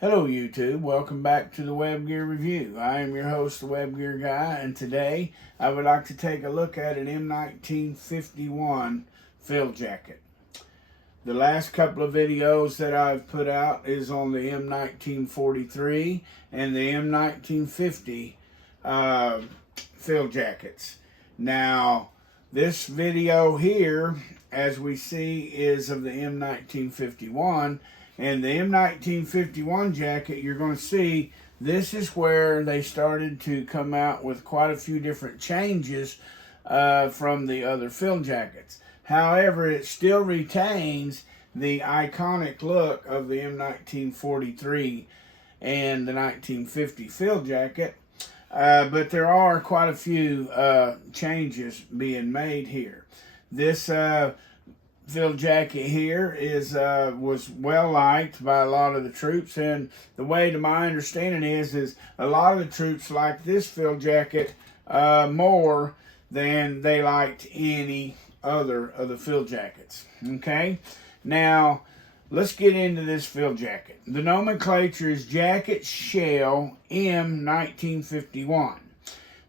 Hello YouTube, welcome back to the Web Gear Review. I am your host, the Web Gear Guy, and today I would like to take a look at an M-1951 field jacket. The last couple of videos that I've put out is on the M-1943 and the M-1950 field jackets. Now, this video here, as we see, is of the M-1951. And the M-1951 jacket, you're going to see, this is where they started to come out with quite a few different changes from the other field jackets. However, it still retains the iconic look of the M-1943 and the 1950 field jacket. But there are quite a few changes being made here. This field jacket here was well liked by a lot of the troops, and the way to my understanding is a lot of the troops like this field jacket more than they liked any other of the field jackets. Okay, now let's get into this field jacket. The nomenclature is Jacket Shell M-1951.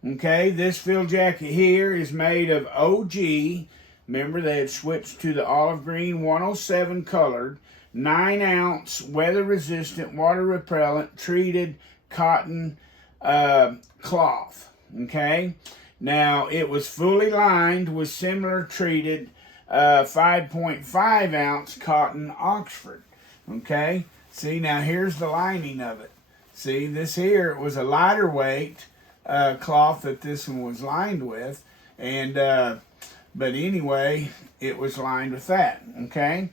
Okay, this field jacket here is made of OG. Remember, they had switched to the olive green 107 colored, 9-ounce, weather-resistant, water-repellent, treated cotton cloth. Okay? Now, it was fully lined with similar treated 5.5-ounce cotton Oxford. Okay? See, now here's the lining of it. See, this here was a lighter weight cloth that this one was lined with, and but anyway, it was lined with that, okay?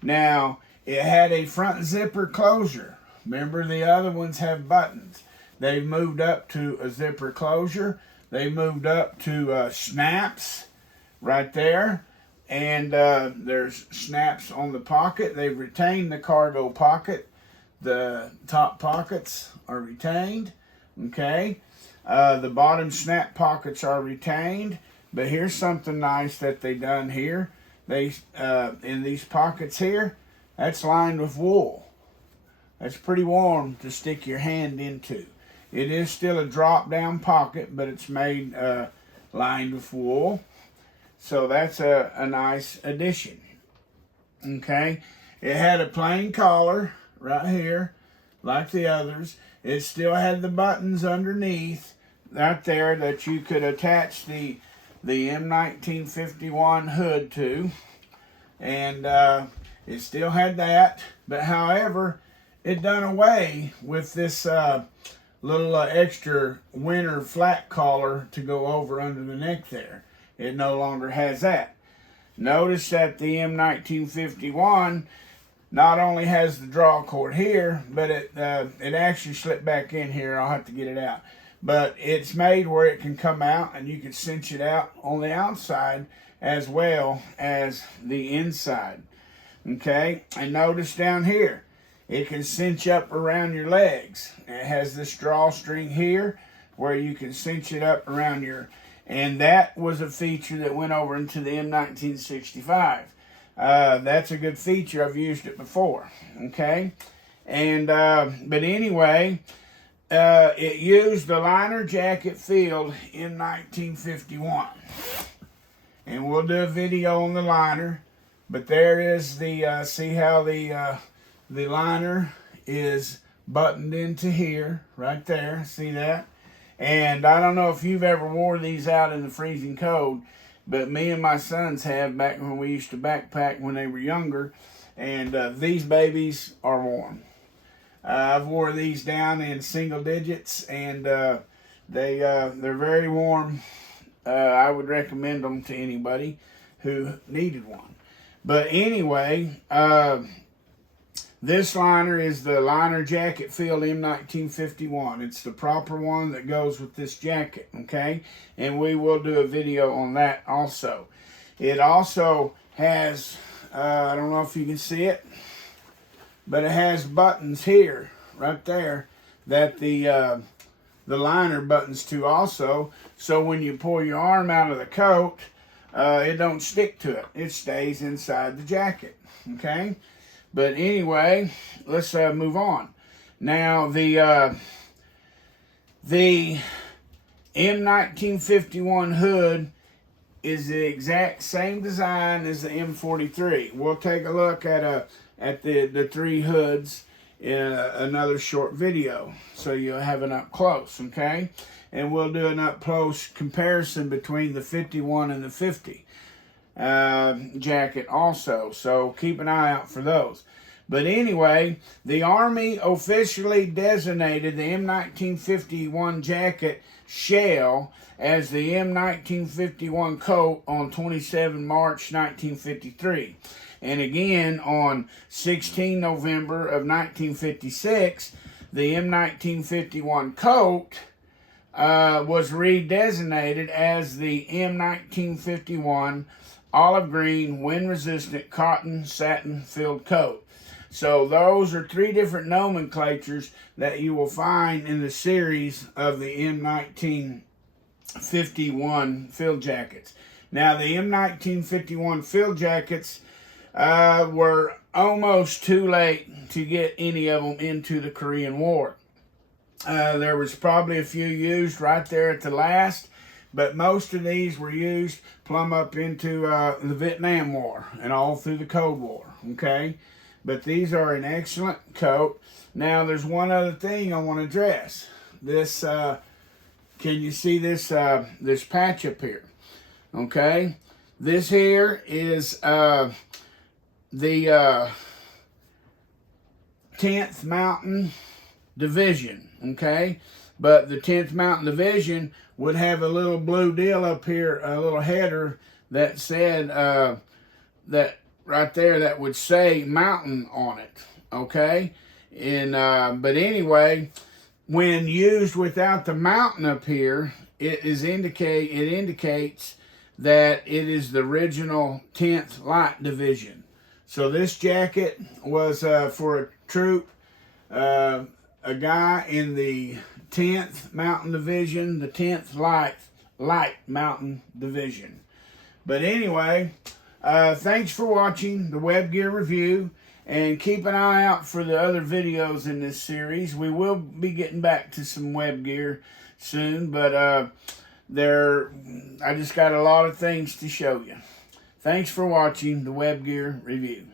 Now, it had a front zipper closure. Remember, the other ones have buttons. They've moved up to a zipper closure. They moved up to snaps right there. And there's snaps on the pocket. They've retained the cargo pocket. The top pockets are retained, okay? The bottom snap pockets are retained. But here's something nice that they done here. They in these pockets here, that's lined with wool. That's pretty warm to stick your hand into. It is still a drop down pocket, but it's made lined with wool. So that's a nice addition. Okay, it had a plain collar right here, like the others. It still had the buttons underneath right there that you could attach the M-1951 hood to, and it still had that, but however, it done away with this little extra winter flat collar to go over under the neck there. It no longer has that. Notice that the M-1951 not only has the draw cord here, but it actually slipped back in here. I'll have to get it out. But it's made where it can come out and you can cinch it out on the outside as well as the inside. Okay, and notice down here, it can cinch up around your legs. It has this drawstring here where you can cinch it up around your, and that was a feature that went over into the M-1965. That's a good feature. I've used it before. Okay, and but anyway, it used the liner jacket field in 1951. And we'll do a video on the liner. But there is the, see how the liner is buttoned into here, right there. See that? And I don't know if you've ever wore these out in the freezing cold, but me and my sons have back when we used to backpack when they were younger. And these babies are warm. I've wore these down in single digits, and they're very warm. I would recommend them to anybody who needed one. But anyway, this liner is the liner jacket field M-1951. It's the proper one that goes with this jacket, okay? And we will do a video on that also. It also has, I don't know if you can see it, but it has buttons here, right there, that the liner buttons to also. So when you pull your arm out of the coat, it don't stick to it. It stays inside the jacket, okay? But anyway, let's move on. Now, the M-1951 hood is the exact same design as the M43. We'll take a look at the three hoods in another short video, so you'll have an up close, okay? And we'll do an up close comparison between the 51 and the 50 jacket also, so keep an eye out for those. But anyway, the Army officially designated the M1951 jacket shell as the M1951 coat on 27 March 1953. And again, on 16 November of 1956, the M1951 coat was redesignated as the M1951 olive green wind-resistant cotton satin filled coat. So those are three different nomenclatures that you will find in the series of the M1951 field jackets. Now, the M1951 field jackets were almost too late to get any of them into the Korean War. There was probably a few used right there at the last, but most of these were used plumb up into the Vietnam War and all through the Cold War, okay? But these are an excellent coat. Now, there's one other thing I want to address. This, can you see this this patch up here? Okay, this here is the 10th Mountain Division. Okay, but the 10th Mountain Division would have a little blue deal up here, a little header that said that. Right there, that would say mountain on it, okay? And but anyway, when used without the mountain up here, it indicates that it is the original 10th Light Division. So this jacket was for a troop, a guy in the 10th Mountain Division, the 10th Light Mountain Division. But anyway, thanks for watching the Web Gear review, and keep an eye out for the other videos in this series. We will be getting back to some web gear soon, but I just got a lot of things to show you. Thanks for watching the Web Gear review.